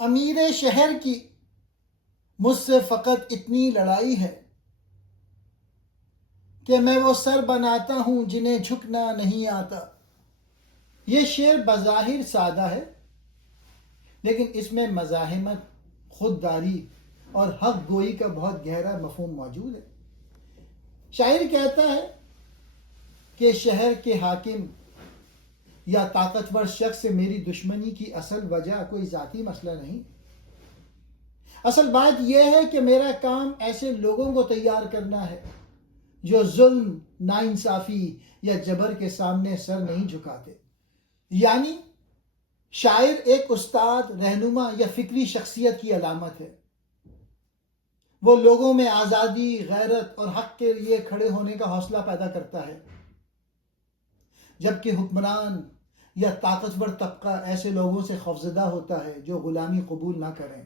امیر شہر کی مجھ سے فقط اتنی لڑائی ہے کہ میں وہ سر بناتا ہوں جنہیں جھکنا نہیں آتا۔ یہ شعر بظاہر سادہ ہے، لیکن اس میں مزاحمت، خودداری اور حق گوئی کا بہت گہرا مفہوم موجود ہے۔ شاعر کہتا ہے کہ شہر کے حاکم یا طاقتور شخص سے میری دشمنی کی اصل وجہ کوئی ذاتی مسئلہ نہیں۔ اصل بات یہ ہے کہ میرا کام ایسے لوگوں کو تیار کرنا ہے جو ظلم، ناانصافی یا جبر کے سامنے سر نہیں جھکاتے۔ یعنی شاعر ایک استاد، رہنما یا فکری شخصیت کی علامت ہے۔ وہ لوگوں میں آزادی، غیرت اور حق کے لیے کھڑے ہونے کا حوصلہ پیدا کرتا ہے، جبکہ حکمران یا طاقتور طبقہ ایسے لوگوں سے خوفزدہ ہوتا ہے جو غلامی قبول نہ کریں۔